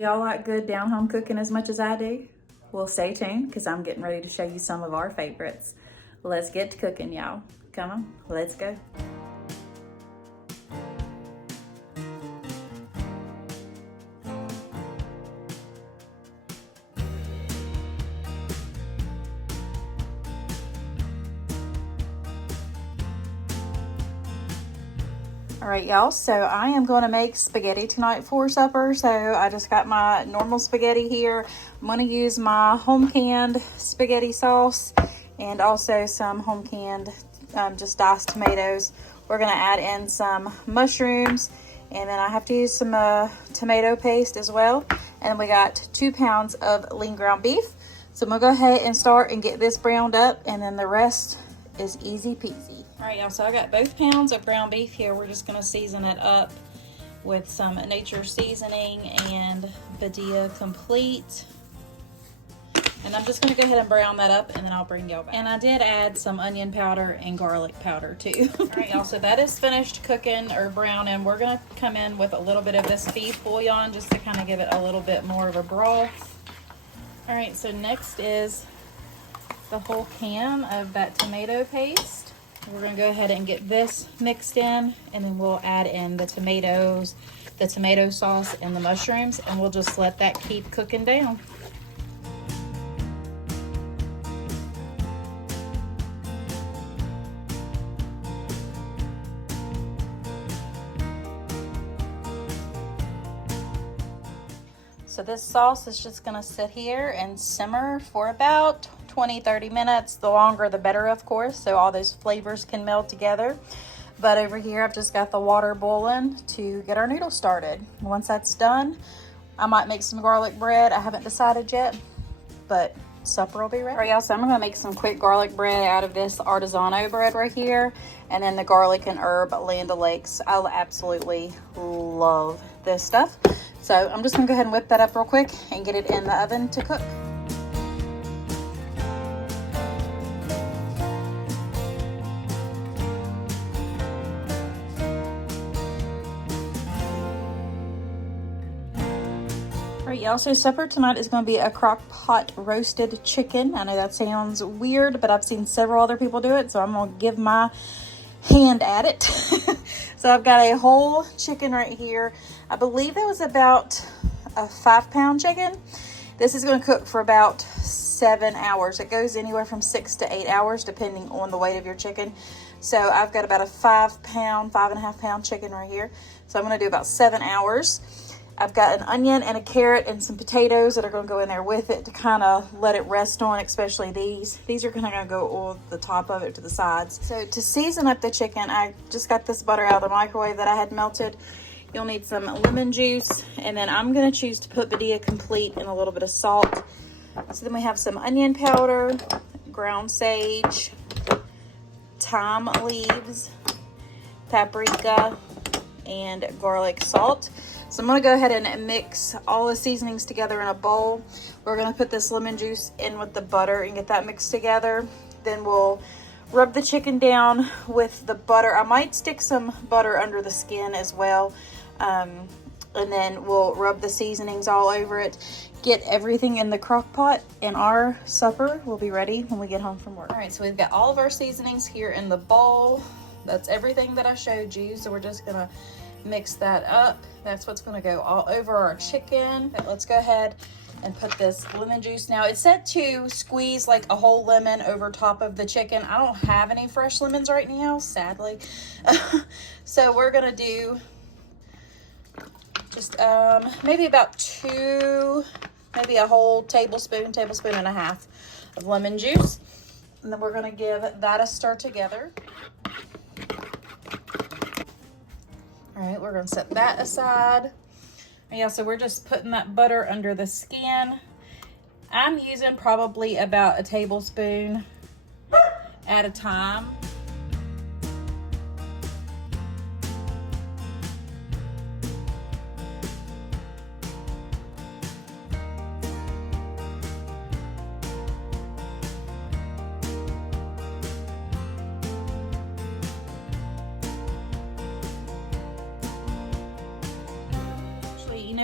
Y'all like good down-home cooking as much as I do? Well, stay tuned because I'm getting ready to show you some of our favorites. Let's get to cooking, y'all. Come on, let's go. All right, y'all, so I am going to make spaghetti tonight for supper. So I just got my normal spaghetti here. I'm going to use my home canned spaghetti sauce and also some home canned just diced tomatoes. We're going to add in some mushrooms, and then I have to use some tomato paste as well. And we got 2 pounds of lean ground beef. So I'm going to go ahead and start and get this browned up, and then the rest is easy peasy. All right, y'all, so I got both pounds of ground beef here. We're just gonna season it up with some nature seasoning and Badia Complete. And I'm just gonna go ahead and brown that up, and then I'll bring y'all back. And I did add some onion powder and garlic powder too. All right, y'all, so that is finished cooking or browning. We're gonna come in with a little bit of this beef bouillon just to kind of give it a little bit more of a broth. All right, so next is the whole can of that tomato paste. We're going to go ahead and get this mixed in, and then we'll add in the tomatoes, the tomato sauce, and the mushrooms, and we'll just let that keep cooking down. So this sauce is just going to sit here and simmer for about 20-30 minutes. The longer the better, of course, so all those flavors can meld together. But over here I've just got the water boiling to get our noodles started. Once that's done, I might make some garlic bread. I haven't decided yet, but supper will be ready. All right, y'all, so I'm gonna make some quick garlic bread out of this artisanal bread right here, and then the garlic and herb Land O'Lakes. I absolutely love this stuff. So I'm just gonna go ahead and whip that up real quick and get it in the oven to cook. All right, y'all, so supper tonight is going to be a crock pot roasted chicken. I know that sounds weird, but I've seen several other people do it, so I'm going to give my hand at it. So I've got a whole chicken right here. I believe that was about a 5-pound chicken. This is going to cook for about 7 hours. It goes anywhere from 6 to 8 hours depending on the weight of your chicken. So I've got about a 5-pound, 5.5-pound chicken right here. So I'm going to do about 7 hours. I've got an onion and a carrot and some potatoes that are going to go in there with it to kind of let it rest on, especially these. These are kind of going to go on the top of it to the sides. So to season up the chicken, I just got this butter out of the microwave that I had melted. You'll need some lemon juice, and then I'm going to choose to put Badia Complete and a little bit of salt. So then we have some onion powder, ground sage, thyme leaves, paprika, and garlic salt. So I'm going to go ahead and mix all the seasonings together in a bowl. We're going to put this lemon juice in with the butter and get that mixed together. Then we'll rub the chicken down with the butter. I might stick some butter under the skin as well. And then we'll rub the seasonings all over it. Get everything in the crock pot, and our supper will be ready when we get home from work. All right, so we've got all of our seasonings here in the bowl. That's everything that I showed you. So we're just going to mix that up. That's what's going to go all over our chicken. But let's go ahead and put this lemon juice. Now it's said to squeeze like a whole lemon over top of the chicken. I don't have any fresh lemons right now, sadly. So we're going to do just maybe about 2, maybe a whole tablespoon and a half of lemon juice. And then we're going to give that a stir together. All right, we're going to set that aside. Yeah, so we're just putting that butter under the skin. I'm using probably about a tablespoon at a time.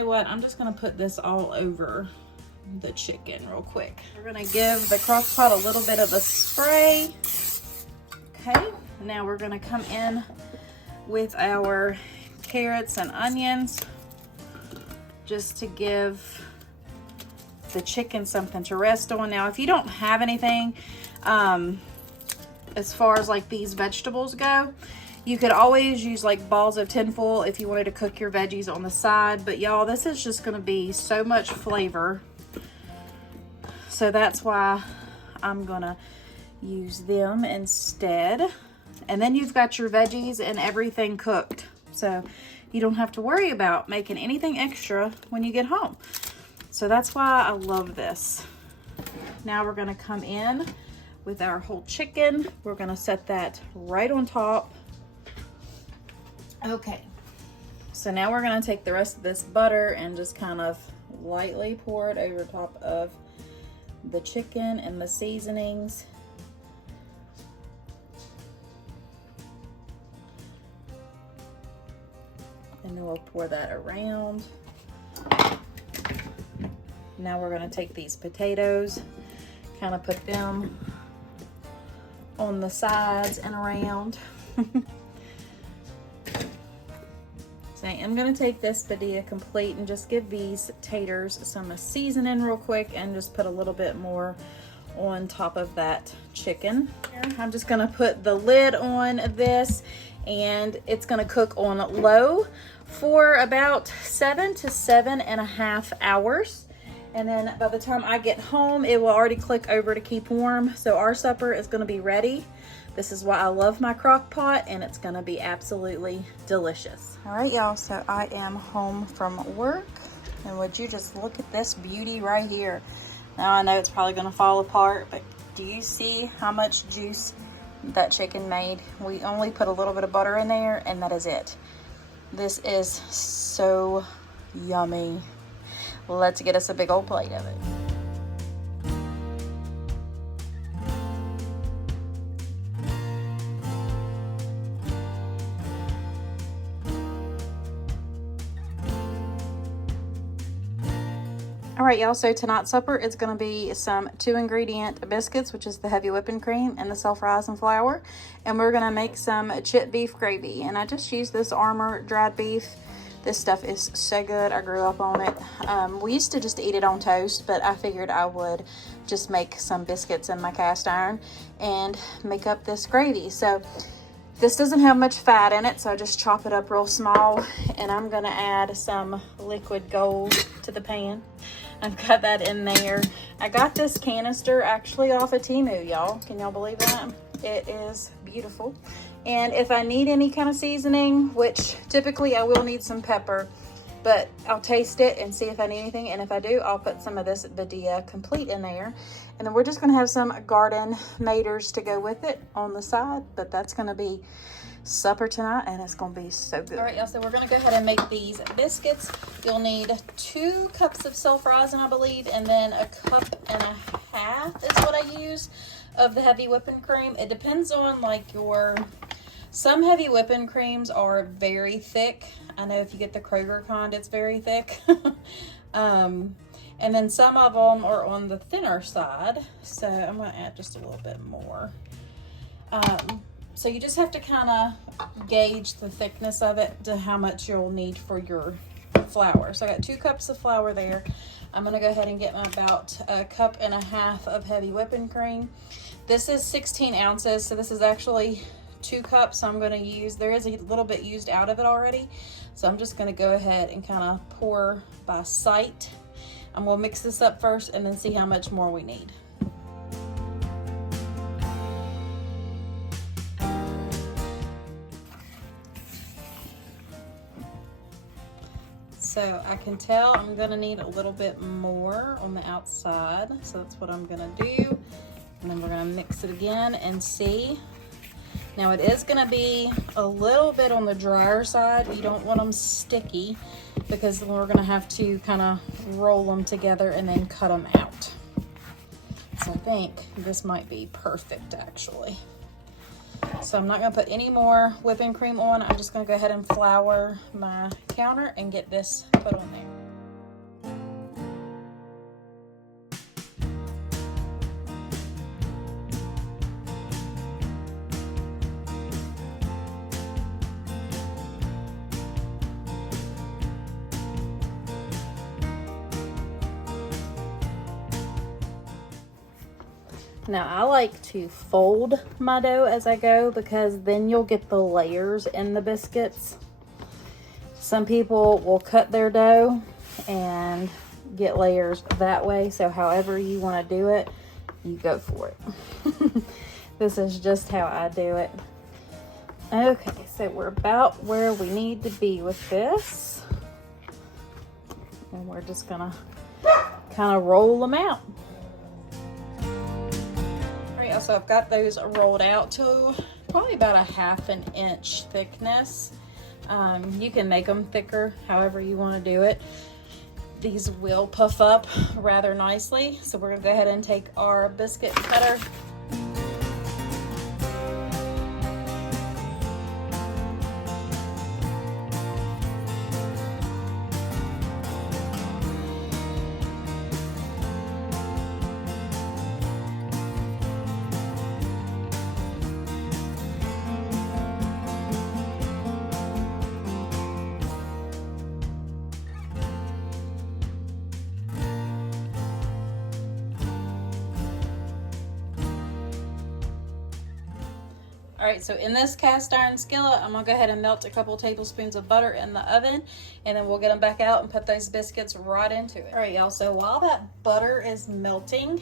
what? what? I'm just gonna put this all over the chicken real quick. We're gonna give the crock pot a little bit of a spray. Okay, now we're gonna come in with our carrots and onions just to give the chicken something to rest on. Now, if you don't have anything, as far as like these vegetables go, you could always use like balls of tinfoil if you wanted to cook your veggies on the side. But y'all, this is just gonna be so much flavor. So that's why I'm gonna use them instead. And then you've got your veggies and everything cooked. So you don't have to worry about making anything extra when you get home. So that's why I love this. Now we're gonna come in with our whole chicken. We're gonna set that right on top. Okay, so now we're gonna take the rest of this butter and just kind of lightly pour it over top of the chicken and the seasonings. And then we'll pour that around. Now we're gonna take these potatoes, kind of put them on the sides and around. So I'm gonna take this padilla complete and just give these taters some seasoning real quick and just put a little bit more on top of that chicken. I'm just gonna put the lid on this and it's gonna cook on low for about 7 to 7.5 hours. And then by the time I get home, it will already click over to keep warm. So our supper is gonna be ready. This is why I love my crock pot, and it's gonna be absolutely delicious. All right, y'all, so I am home from work, and would you just look at this beauty right here. Now I know it's probably gonna fall apart, but do you see how much juice that chicken made? We only put a little bit of butter in there, and that is it. This is so yummy. Let's get us a big old plate of it. All right, y'all, so tonight's supper is gonna be some 2-ingredient biscuits, which is the heavy whipping cream and the self-rising flour. And we're gonna make some chipped beef gravy. And I just used this Armour dried beef. This stuff is so good. I grew up on it. We used to just eat it on toast, but I figured I would just make some biscuits in my cast iron and make up this gravy. So this doesn't have much fat in it, so I just chop it up real small. And I'm gonna add some liquid gold to the pan. I've got that in there. I got this canister actually off of Temu, y'all. Can y'all believe that? It is beautiful. And if I need any kind of seasoning, which typically I will need some pepper, but I'll taste it and see if I need anything. And if I do, I'll put some of this Padilla complete in there. And then we're just gonna have some garden maters to go with it on the side, but that's gonna be supper tonight, and it's gonna be so good. All right, y'all, so we're gonna go ahead and make these biscuits. You'll need 2 cups of self-rising, I believe, and then 1.5 cups is what I use of the heavy whipping cream. It depends on like some heavy whipping creams are very thick. I know if you get the Kroger kind, it's very thick. And then some of them are on the thinner side. So I'm gonna add just a little bit more. So you just have to kind of gauge the thickness of it to how much you'll need for your flour. So I got 2 cups of flour there. I'm gonna go ahead and get about 1.5 cups of heavy whipping cream. This is 16 ounces, so this is actually 2 cups. So I'm gonna use, there is a little bit used out of it already. So I'm just gonna go ahead and kind of pour by sight. I'm gonna mix this up first and then see how much more we need. So I can tell I'm gonna need a little bit more on the outside. So that's what I'm gonna do. And then we're gonna mix it again and see. Now it is gonna be a little bit on the drier side. You don't want them sticky because we're gonna have to kind of roll them together and then cut them out. So I think this might be perfect actually. So I'm not gonna put any more whipping cream on. I'm just gonna go ahead and flour my counter and get this put on there. Now I like to fold my dough as I go because then you'll get the layers in the biscuits. Some people will cut their dough and get layers that way. So however you want to do it, you go for it. This is just how I do it. Okay, so we're about where we need to be with this. And we're just gonna kind of roll them out. So I've got those rolled out to probably about a 1/2 inch thickness. You can make them thicker however you want to do it. These will puff up rather nicely. So we're gonna go ahead and take our biscuit cutter. All right, so in this cast iron skillet, I'm gonna go ahead and melt a couple tablespoons of butter in the oven, and then we'll get them back out and put those biscuits right into it. All right, y'all, so while that butter is melting,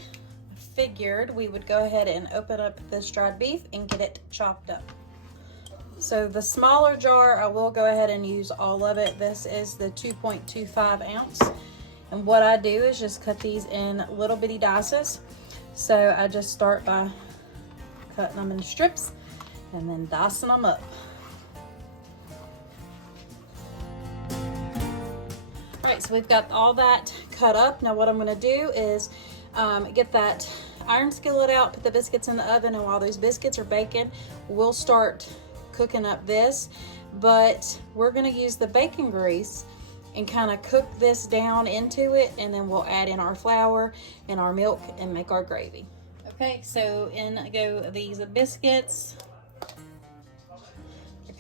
I figured we would go ahead and open up this dried beef and get it chopped up. So the smaller jar, I will go ahead and use all of it. This is the 2.25 ounce. And what I do is just cut these in little bitty dices. So I just start by cutting them in strips and then dicing them up. All right, so we've got all that cut up. Now what I'm gonna do is get that iron skillet out, put the biscuits in the oven, and while those biscuits are baking, we'll start cooking up this. But we're gonna use the bacon grease and kind of cook this down into it, and then we'll add in our flour and our milk and make our gravy. Okay, so in go these biscuits.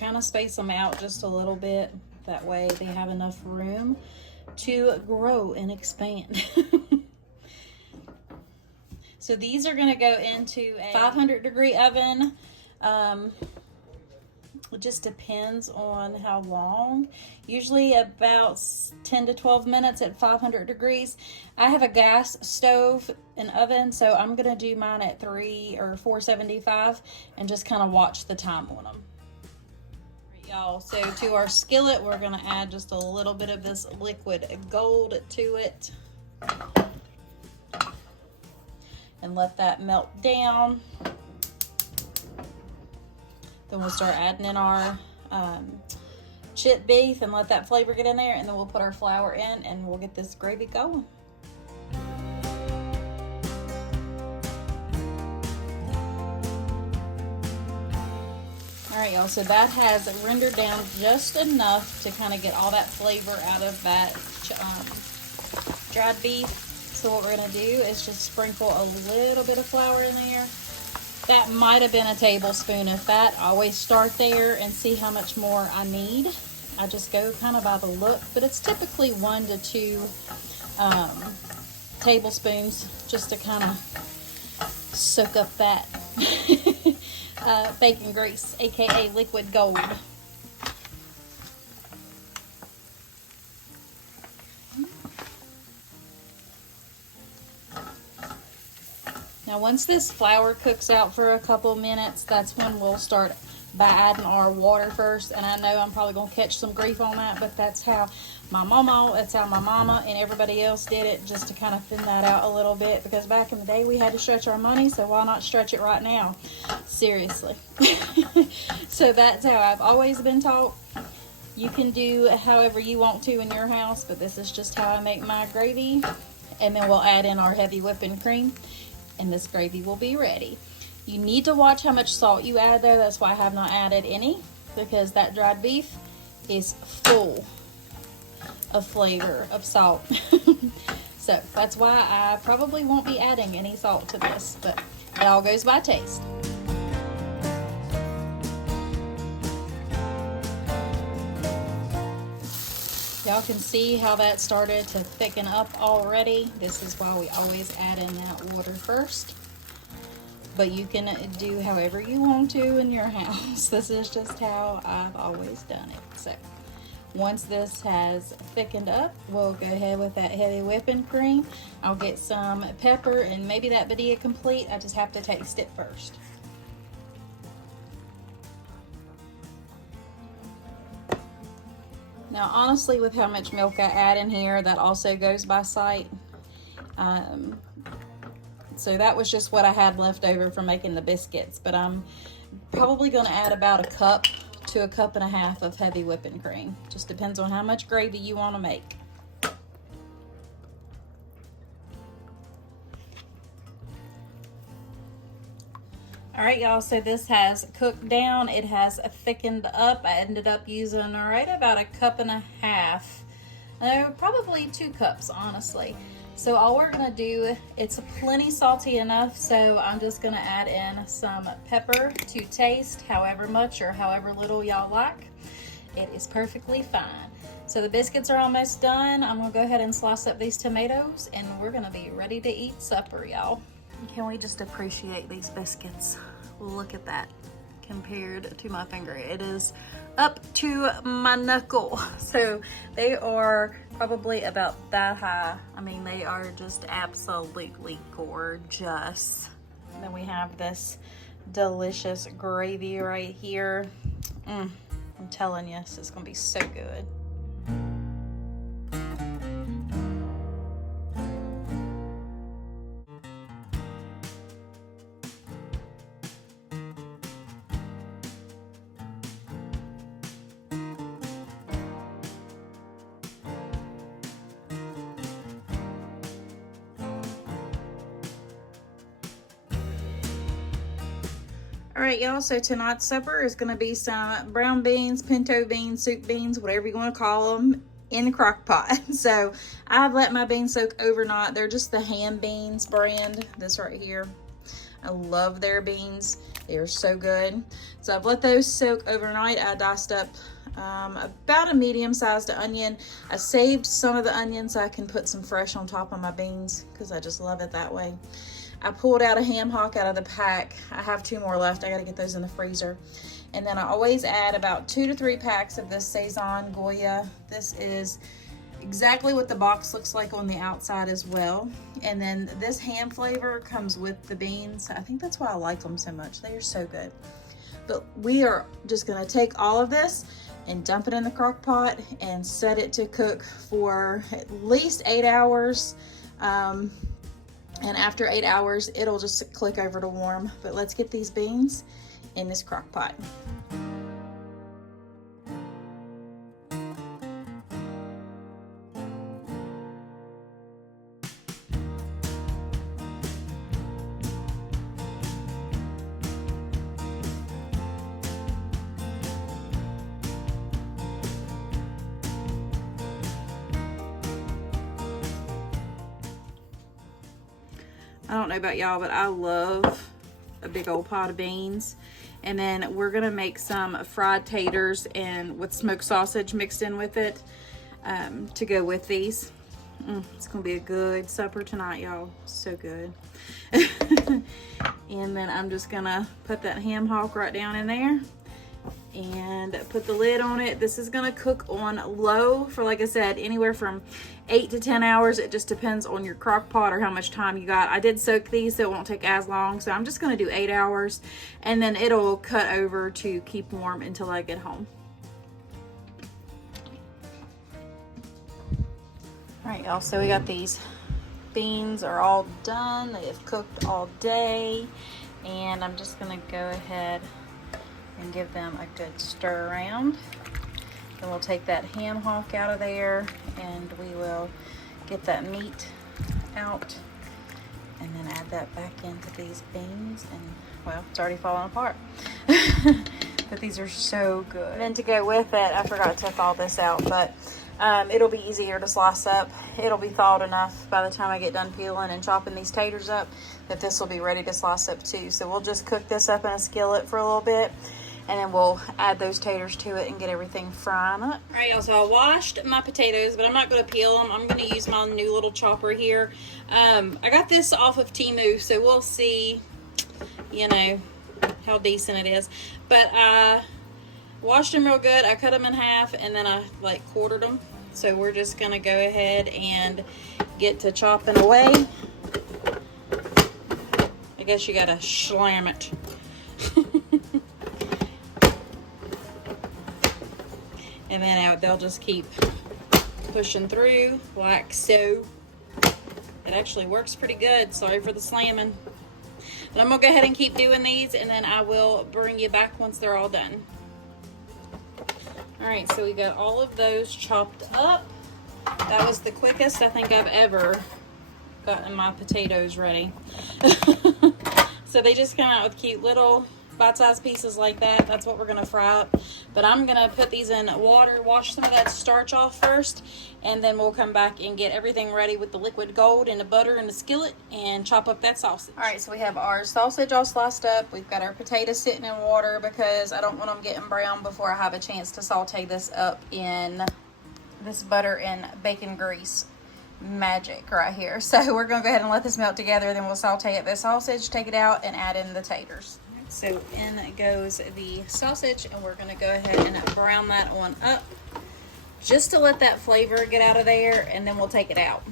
Kind of space them out just a little bit, that way they have enough room to grow and expand. So these are going to go into a 500-degree oven. It just depends on how long. Usually about 10 to 12 minutes at 500 degrees. I have a gas stove and oven, so I'm going to do mine at 3 or 475 and just kind of watch the time on them. Y'all, so to our skillet, we're going to add just a little bit of this liquid gold to it and let that melt down. Then we'll start adding in our chipped beef and let that flavor get in there, and then we'll put our flour in and we'll get this gravy going. All right, y'all, so that has rendered down just enough to kind of get all that flavor out of that dried beef. So what we're gonna do is just sprinkle a little bit of flour in there. That might have been a tablespoon of that. I always start there and see how much more I need. I just go kind of by the look, but it's typically 1 to 2 tablespoons just to kind of soak up that bacon grease, aka liquid gold. Now once this flour cooks out for a couple minutes, that's when we'll start by adding our water first. And I know I'm probably gonna catch some grief on that, but that's how my mama and everybody else did it, just to kind of thin that out a little bit, because back in the day we had to stretch our money, so why not stretch it right now? Seriously. So that's how I've always been taught. You can do however you want to in your house, but this is just how I make my gravy. And then we'll add in our heavy whipping cream, and this gravy will be ready. You need to watch how much salt you add though. That's why I have not added any, because that dried beef is full of flavor of salt. So that's why I probably won't be adding any salt to this, but it all goes by taste. Y'all can see how that started to thicken up already. This is why we always add in that water first. but you can do however you want to in your house. This is just how I've always done it. So once this has thickened up, we'll go ahead with that heavy whipping cream. I'll get some pepper and maybe that Badia Complete. I just have to taste it first. Now, honestly, with how much milk I add in here, that also goes by sight. So that was just what I had left over from making the biscuits. But I'm probably going to add about a cup to a cup and a half of heavy whipping cream. Just depends on how much gravy you want to make. All right, y'all, so this has cooked down. It has thickened up. I ended up using right about a cup and a half. Probably 2 cups, honestly. So all we're gonna do, it's plenty salty enough, so I'm just gonna add in some pepper to taste, however much or however little y'all like. It is perfectly fine. So the biscuits are almost done. I'm gonna go ahead and slice up these tomatoes and we're gonna be ready to eat supper, y'all. Can we just appreciate these biscuits? Look at that compared to my finger. It is up to my knuckle. So they are probably about that high. I mean, they are just absolutely gorgeous. And then we have this delicious gravy right here. I'm telling you, this is gonna be so good. All right, y'all, so tonight's supper is gonna be some brown beans, pinto beans, soup beans, whatever you wanna call them, in the crock pot. So I've let my beans soak overnight. They're just the Ham Beans brand, this right here. I love their beans. They are so good. So I've let those soak overnight. I diced up about a medium-sized onion. I saved some of the onion so I can put some fresh on top of my beans because I just love it that way. I pulled out a ham hock out of the pack. I have 2 more left. I gotta get those in the freezer. And then I always add about 2 to 3 packs of this Saison Goya. This is exactly what the box looks like on the outside as well. And then this ham flavor comes with the beans. I think that's why I like them so much. They are so good. But we are just gonna take all of this and dump it in the crock pot and set it to cook for at least 8 hours. And after 8 hours, it'll just click over to warm. But let's get these beans in this crock pot. I don't know about y'all, but I love a big old pot of beans. And then we're gonna make some fried taters and with smoked sausage mixed in with it to go with these. It's gonna be a good supper tonight, y'all. So good. And then I'm just gonna put that ham hock right down in there and put the lid on it. This is gonna cook on low for, like I said, anywhere from 8 to 10 hours. It just depends on your crock pot or how much time you got. I did soak these so it won't take as long, so I'm just gonna do 8 hours and then it'll cut over to keep warm until I get home. All right, y'all, so we got these beans are all done. They have cooked all day, and I'm just gonna go ahead and give them a good stir around. Then we'll take that ham hock out of there and we will get that meat out and then add that back into these beans. And well, it's already falling apart. But these are so good. And then to go with it, I forgot to thaw this out, but it'll be easier to slice up. It'll be thawed enough by the time I get done peeling and chopping these taters up that this will be ready to slice up too. So we'll just cook this up in a skillet for a little bit and then we'll add those taters to it and get everything frying up. All right, y'all, so I washed my potatoes, but I'm not gonna peel them. I'm gonna use my new little chopper here. I got this off of Temu, so we'll see, you know, how decent it is. But I washed them real good. I cut them in half and then I like quartered them. So we're just gonna go ahead and get to chopping away. I guess you gotta slam it. And then they'll just keep pushing through like so. It actually works pretty good. Sorry for the slamming. But I'm gonna go ahead and keep doing these, and then I will bring you back once they're all done. All right, so we got all of those chopped up. That was the quickest I think I've ever gotten my potatoes ready. So they just come out with cute little bite-sized pieces like that. That's what we're gonna fry up. But I'm gonna put these in water, wash some of that starch off first, and then we'll come back and get everything ready with the liquid gold and the butter and the skillet and chop up that sausage. All right, so we have our sausage all sliced up. We've got our potatoes sitting in water because I don't want them getting brown before I have a chance to saute this up in this butter and bacon grease magic right here. So we're gonna go ahead and let this melt together, then we'll saute up the sausage, take it out, and add in the taters. So in goes the sausage, and we're gonna go ahead and brown that one up just to let that flavor get out of there, and then we'll take it out.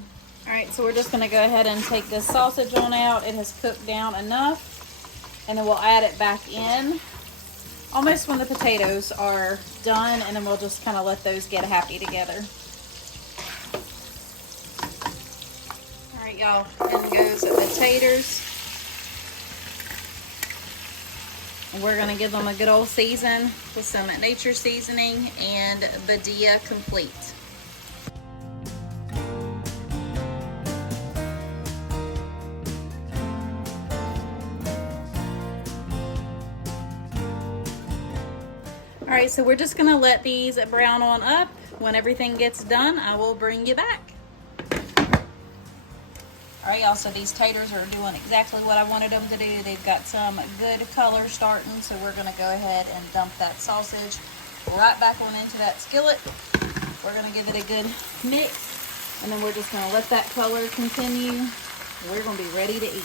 All right, so we're just gonna go ahead and take this sausage on out. It has cooked down enough, and then we'll add it back in almost when the potatoes are done, and then we'll just kind of let those get happy together. All right, y'all, in goes the taters. We're gonna give them a good old season with some nature seasoning and Badia Complete. All right, so we're just gonna let these brown on up. When everything gets done, I will bring you back. All right, y'all, so these taters are doing exactly what I wanted them to do. They've got some good color starting, so we're gonna go ahead and dump that sausage right back on into that skillet. We're gonna give it a good mix, and then we're just gonna let that color continue. We're gonna be ready to eat.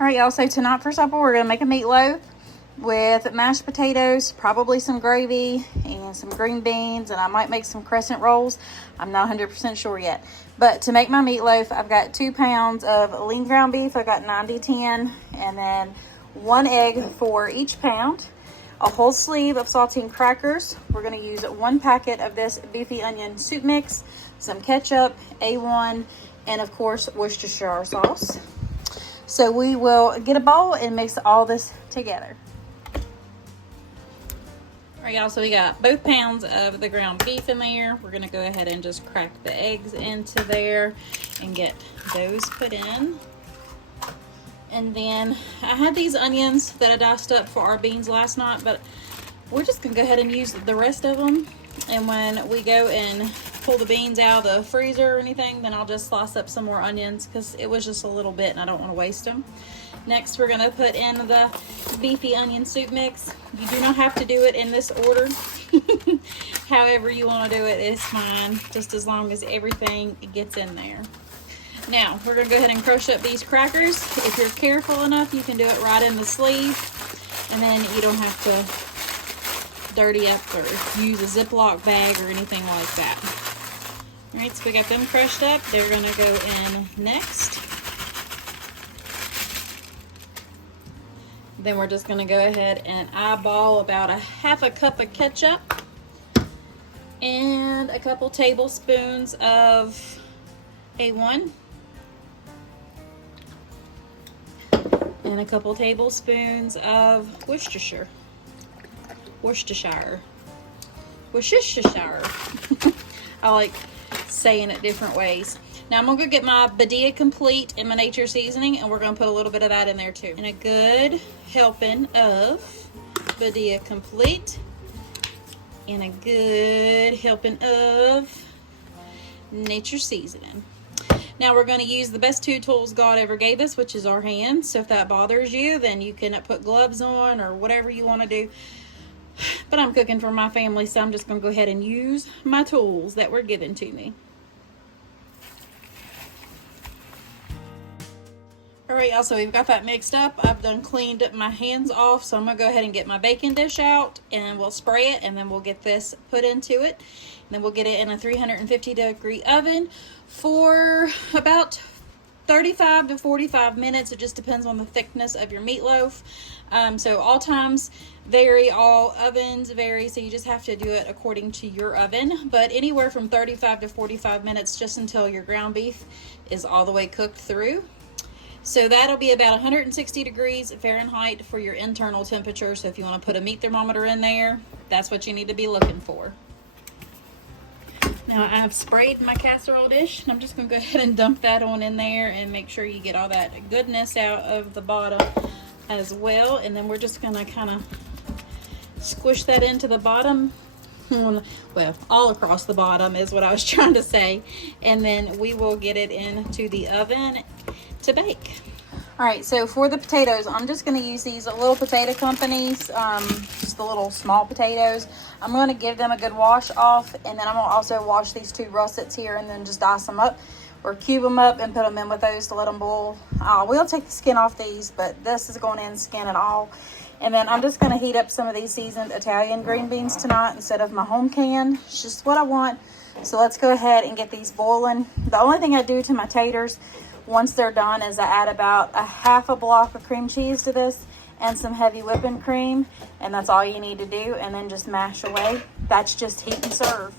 All right, y'all, so tonight for supper, we're gonna make a meatloaf with mashed potatoes, probably some gravy and some green beans, and I might make some crescent rolls. I'm not 100% sure yet. But to make my meatloaf, I've got 2 pounds of lean ground beef. I got 90-10, and then 1 egg for each pound, a whole sleeve of saltine crackers. We're gonna use 1 packet of this beefy onion soup mix, some ketchup, A1, and of course, Worcestershire sauce. So we will get a bowl and mix all this together. All right, y'all, so we got both pounds of the ground beef in there. We're gonna go ahead and just crack the eggs into there and get those put in. And then I had these onions that I diced up for our beans last night, but we're just gonna go ahead and use the rest of them. And when we go and pull the beans out of the freezer or anything, then I'll just slice up some more onions because it was just a little bit and I don't want to waste them. Next, we're going to put in the beefy onion soup mix. You do not have to do it in this order. However you want to do it is fine, just as long as everything gets in there. Now, we're going to go ahead and crush up these crackers. If you're careful enough, you can do it right in the sleeve, and then you don't have to dirty up or use a Ziploc bag or anything like that. All right, so we got them crushed up. They're gonna go in next. Then we're just gonna go ahead and eyeball about a half a cup of ketchup and a couple tablespoons of A1 and a couple tablespoons of Worcestershire. I like saying it different ways. Now I'm gonna go get my Badia Complete and my nature seasoning, and we're gonna put a little bit of that in there too. And a good helping of Badia Complete and a good helping of nature seasoning. Now we're going to use the best two tools God ever gave us, which is our hands. So if that bothers you, then you can put gloves on or whatever you want to do. But I'm cooking for my family, so I'm just going to go ahead and use my tools that were given to me. Alright, y'all, so we've got that mixed up. I've done cleaned my hands off, so I'm going to go ahead and get my baking dish out, and we'll spray it, and then we'll get this put into it. And then we'll get it in a 350-degree oven for about 35 to 45 minutes. It just depends on the thickness of your meatloaf. So all times vary, all ovens vary, so you just have to do it according to your oven. But anywhere from 35 to 45 minutes, just until your ground beef is all the way cooked through. So that'll be about 160 degrees Fahrenheit for your internal temperature. So if you want to put a meat thermometer in there, that's what you need to be looking for. Now I've sprayed my casserole dish, and I'm just going to go ahead and dump that on in there and make sure you get all that goodness out of the bottom as well. And then we're just going to kind of squish that into the bottom. Well, all across the bottom is what I was trying to say. And then we will get it into the oven to bake. All right, so for the potatoes, I'm just going to use these little potato companies, just the little small potatoes. I'm going to give them a good wash off, and then I'm going to also wash these two russets here and then just dice them up or cube them up and put them in with those to let them boil. We'll take the skin off these, but this is going in skin and all. And then I'm just going to heat up some of these seasoned Italian green beans tonight instead of my home can. It's just what I want. So let's go ahead and get these boiling. The only thing I do to my taters once they're done is I add about a half a block of cream cheese to this and some heavy whipping cream, and that's all you need to do, and then just mash away. That's just heat and serve.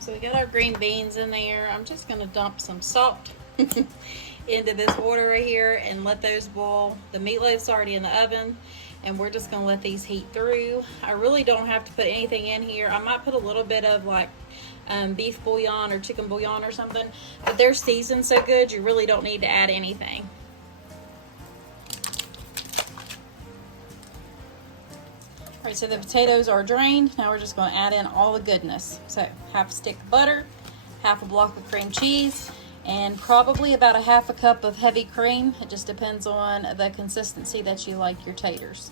So we got our green beans in there. I'm just going to dump some salt into this water right here and let those boil. The meatloaf's already in the oven, and we're just going to let these heat through. I really don't have to put anything in here. I might put a little bit of like beef bouillon or chicken bouillon or something, but they're seasoned so good you really don't need to add anything. All right, so the potatoes are drained. Now we're just going to add in all the goodness. So half a stick of butter, half a block of cream cheese, and probably about a half a cup of heavy cream. It just depends on the consistency that you like your taters.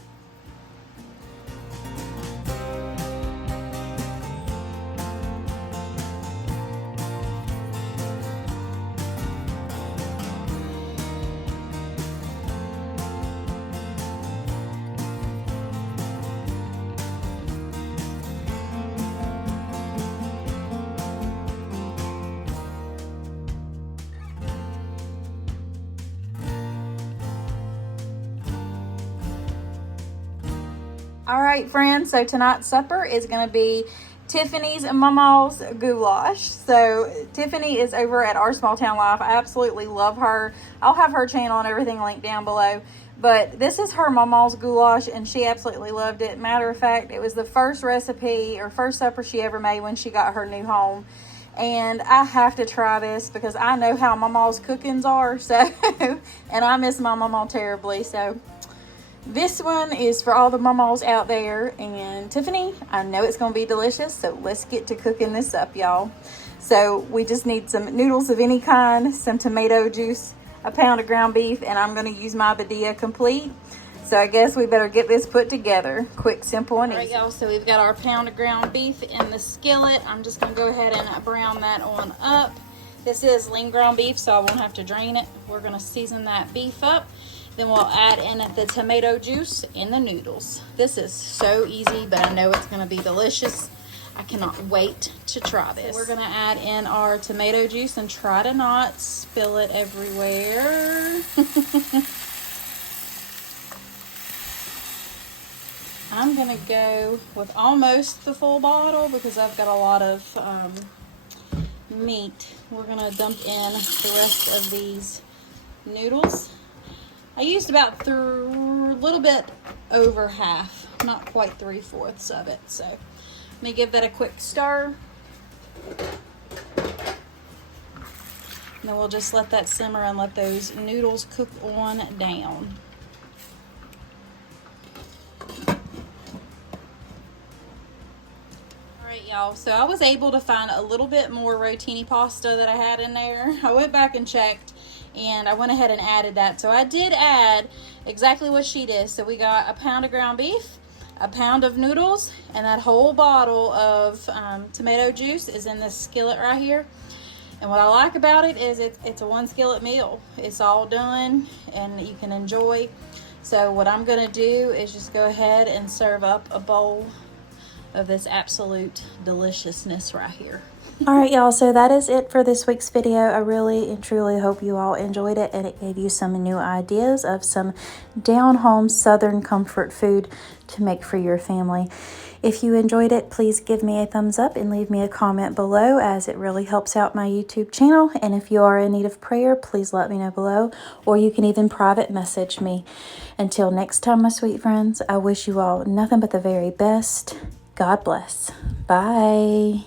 All right, friends, so tonight's supper is going to be Tiffany's and Mama's goulash. So Tiffany is over at Our Small Town Life. I absolutely love her. I'll have her channel and everything linked down below. But this is her Mama's goulash, and she absolutely loved it. Matter of fact, it was the first recipe or first supper she ever made when she got her new home. And I have to try this because I know how Mama's cookings are. So, and I miss my Mama terribly. So this one is for all the mamas out there. And Tiffany, I know it's going to be delicious, so let's get to cooking this up, y'all. So we just need some noodles of any kind, some tomato juice, a pound of ground beef, and I'm going to use my Badia Complete. So I guess we better get this put together. Quick, simple, and easy. All right, y'all, so we've got our pound of ground beef in the skillet. I'm just going to go ahead and brown that on up. This is lean ground beef, so I won't have to drain it. We're going to season that beef up. Then we'll add in the tomato juice and the noodles. This is so easy, but I know it's going to be delicious. I cannot wait to try this. So we're going to add in our tomato juice and try to not spill it everywhere. I'm going to go with almost the full bottle because I've got a lot of meat. We're going to dump in the rest of these noodles. I used about a little bit over half, not quite 3/4 of it. So let me give that a quick stir. And then we'll just let that simmer and let those noodles cook on down. Y'all, so I was able to find a little bit more rotini pasta that I had in there. I went back and checked, and I went ahead and added that. So I did add exactly what she did. So we got a pound of ground beef, a pound of noodles, and that whole bottle of tomato juice is in this skillet right here. And what I like about it is it's a one skillet meal. It's all done and you can enjoy. So what I'm gonna do is just go ahead and serve up a bowl of this absolute deliciousness right here. All right, y'all, so that is it for this week's video. I really and truly hope you all enjoyed it and it gave you some new ideas of some down-home Southern comfort food to make for your family. If you enjoyed it, please give me a thumbs up and leave me a comment below, as it really helps out my YouTube channel. And if you are in need of prayer, please let me know below, or you can even private message me. Until next time, my sweet friends, I wish you all nothing but the very best. God bless. Bye.